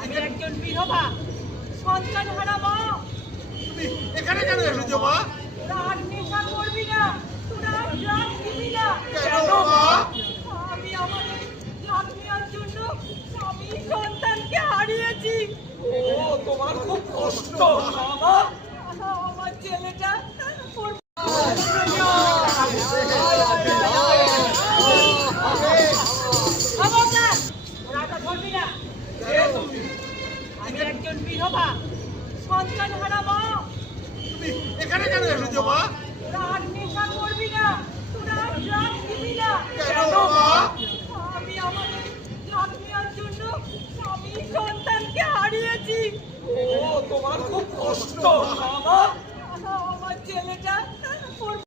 আমি একজন বিধবা সন্তান হারা মা। এখানে কেন এসেছো মা? তোরা আর নেশা করবি না, তোরা আর ড্রাগ দিবি না। আমি আমার ড্রাগ নেওয়ার জন্য স্বামী সন্তানকে হারিয়েছি। ও তোমার খুব কষ্ট বাবা।